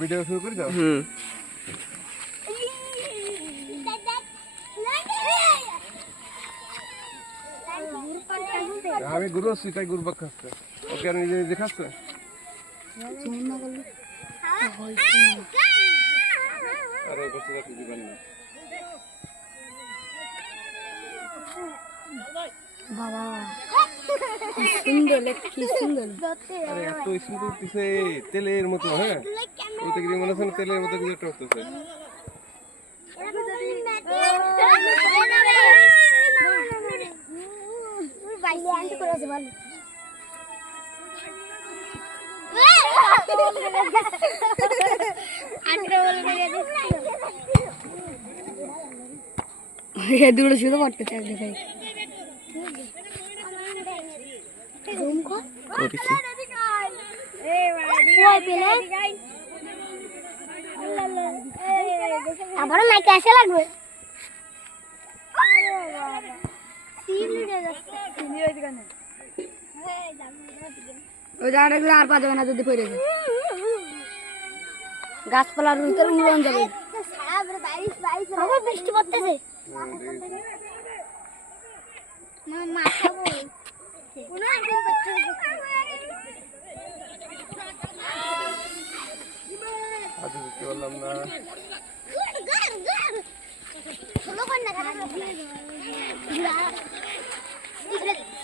Video শুরু করে দাও হুম। আমি গুরু আছি তাই গুরু বাক খাচ্ছে ওকে আর নিজে নিজে খাচ্ছে? আর ওই বস্তু রাখি দিবেন না। বাবা। কি সুন্দর কি সুন্দর আরে এত সুন্দর দিছে তেলের মতো হ্যাঁ কি মনে হচ্ছে তেলের মতো কিছু করেছি। তারপরে মাইকে আসা লাগবে? ওই জায়গাটা আর যাবে না যদি পড়ে যায়। গাছপালার ভিতরে উড়ন যাবে। বৃষ্টি পড়তেছে। মা খাব। আজকে দেখতে পারলাম না। ষোলো ঘণ্টা